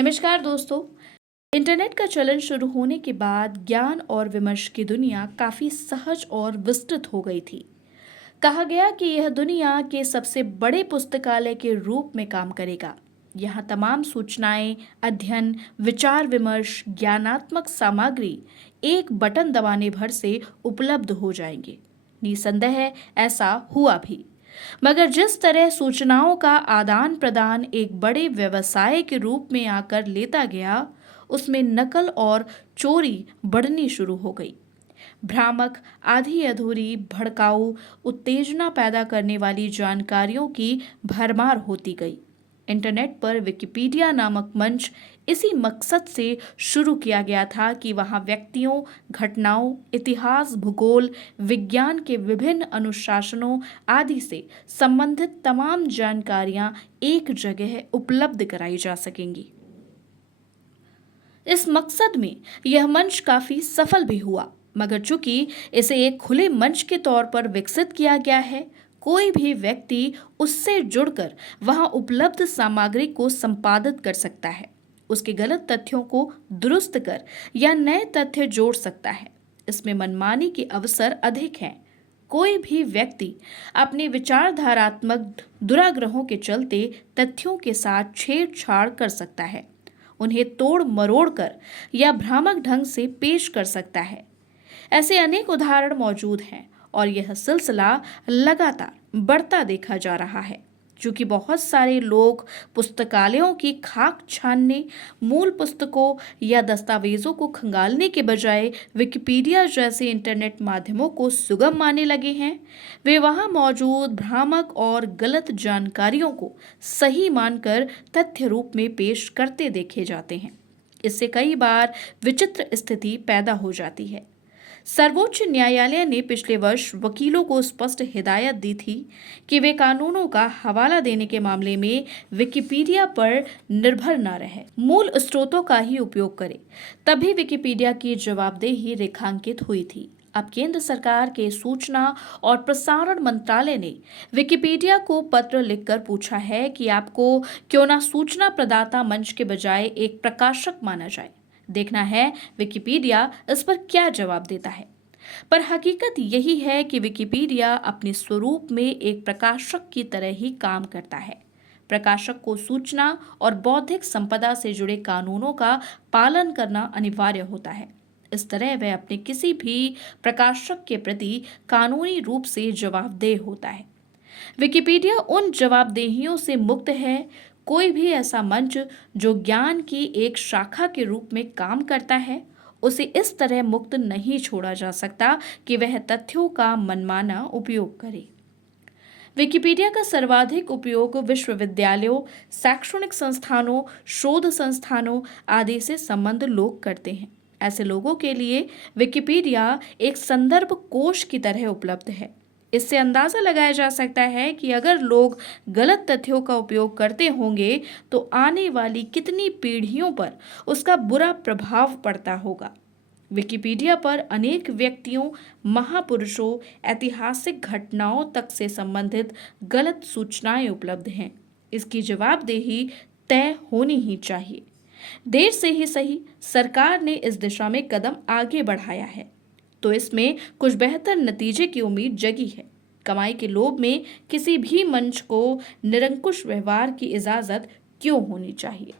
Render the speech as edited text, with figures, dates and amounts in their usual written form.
नमस्कार दोस्तों। इंटरनेट का चलन शुरू होने के बाद ज्ञान और विमर्श की दुनिया काफी सहज और विस्तृत हो गई थी। कहा गया कि यह दुनिया के सबसे बड़े पुस्तकालय के रूप में काम करेगा। यहाँ तमाम सूचनाएं, अध्ययन, विचार विमर्श, ज्ञानात्मक सामग्री एक बटन दबाने भर से उपलब्ध हो जाएंगे। निसंदेह ऐसा हुआ भी। मगर जिस तरह सूचनाओं का आदान प्रदान एक बड़े व्यवसाय के रूप में आकर लेता गया, उसमें नकल और चोरी बढ़नी शुरू हो गई। भ्रामक, आधी अधूरी, भड़काऊ, उत्तेजना पैदा करने वाली जानकारियों की भरमार होती गई। इंटरनेट पर विकिपीडिया नामक मंच इसी मकसद से शुरू किया गया था कि वहां व्यक्तियों, घटनाओं, इतिहास, भूगोल, विज्ञान के विभिन्न अनुशासनों आदि से संबंधित तमाम जानकारियां एक जगह उपलब्ध कराई जा सकेंगी। इस मकसद में यह मंच काफी सफल भी हुआ, मगर चूंकि इसे एक खुले मंच के तौर पर विकसित किया गया है, कोई भी व्यक्ति उससे जुड़कर वहां उपलब्ध सामग्री को संपादित कर सकता है, उसके गलत तथ्यों को दुरुस्त कर या नए तथ्य जोड़ सकता है। इसमें मनमानी के अवसर अधिक हैं। कोई भी व्यक्ति अपने विचारधारात्मक दुराग्रहों के चलते तथ्यों के साथ छेड़छाड़ कर सकता है, उन्हें तोड़ मरोड़ कर या भ्रामक ढंग से पेश कर सकता है। ऐसे अनेक उदाहरण मौजूद हैं और यह सिलसिला लगातार बढ़ता देखा जा रहा है। चूंकि बहुत सारे लोग पुस्तकालयों की खाक छानने, मूल पुस्तकों या दस्तावेजों को खंगालने के बजाय विकिपीडिया जैसे इंटरनेट माध्यमों को सुगम मानने लगे हैं, वे वहां मौजूद भ्रामक और गलत जानकारियों को सही मानकर तथ्य रूप में पेश करते देखे जाते हैं। इससे कई बार विचित्र स्थिति पैदा हो जाती है। सर्वोच्च न्यायालय ने पिछले वर्ष वकीलों को स्पष्ट हिदायत दी थी कि वे कानूनों का हवाला देने के मामले में विकिपीडिया पर निर्भर न रहे, मूल स्रोतों का ही उपयोग करें। तभी विकिपीडिया की जवाबदेही रेखांकित हुई थी। अब केंद्र सरकार के सूचना और प्रसारण मंत्रालय ने विकिपीडिया को पत्र लिखकर पूछा है कि आपको क्यों ना सूचना प्रदाता मंच के बजाय एक प्रकाशक माना जाए। देखना है विकिपीडिया इस पर क्या जवाब देता है। पर हकीकत यही है कि विकिपीडिया अपने स्वरूप में एक प्रकाशक की तरह ही काम करता है। प्रकाशक को सूचना और बौद्धिक संपदा से जुड़े कानूनों का पालन करना अनिवार्य होता है। इस तरह वह अपने किसी भी प्रकाशक के प्रति कानूनी रूप से जवाबदेह होता है। विकिपीडिया उन जवाबदेहियों से मुक्त है। कोई भी ऐसा मंच जो ज्ञान की एक शाखा के रूप में काम करता है, उसे इस तरह मुक्त नहीं छोड़ा जा सकता कि वह तथ्यों का मनमाना उपयोग करे। विकिपीडिया का सर्वाधिक उपयोग विश्वविद्यालयों, शैक्षणिक संस्थानों, शोध संस्थानों आदि से संबंध लोग करते हैं। ऐसे लोगों के लिए विकिपीडिया एक संदर्भ कोश की तरह उपलब्ध है। इससे अंदाजा लगाया जा सकता है कि अगर लोग गलत तथ्यों का उपयोग करते होंगे तो आने वाली कितनी पीढ़ियों पर उसका बुरा प्रभाव पड़ता होगा। विकिपीडिया पर अनेक व्यक्तियों, महापुरुषों, ऐतिहासिक घटनाओं तक से संबंधित गलत सूचनाएं उपलब्ध हैं। इसकी जवाबदेही तय होनी ही चाहिए। देर से ही सही, सरकार ने इस दिशा में कदम आगे बढ़ाया है, तो इसमें कुछ बेहतर नतीजे की उम्मीद जगी है। कमाई के लोभ में किसी भी मंच को निरंकुश व्यवहार की इजाजत क्यों होनी चाहिए।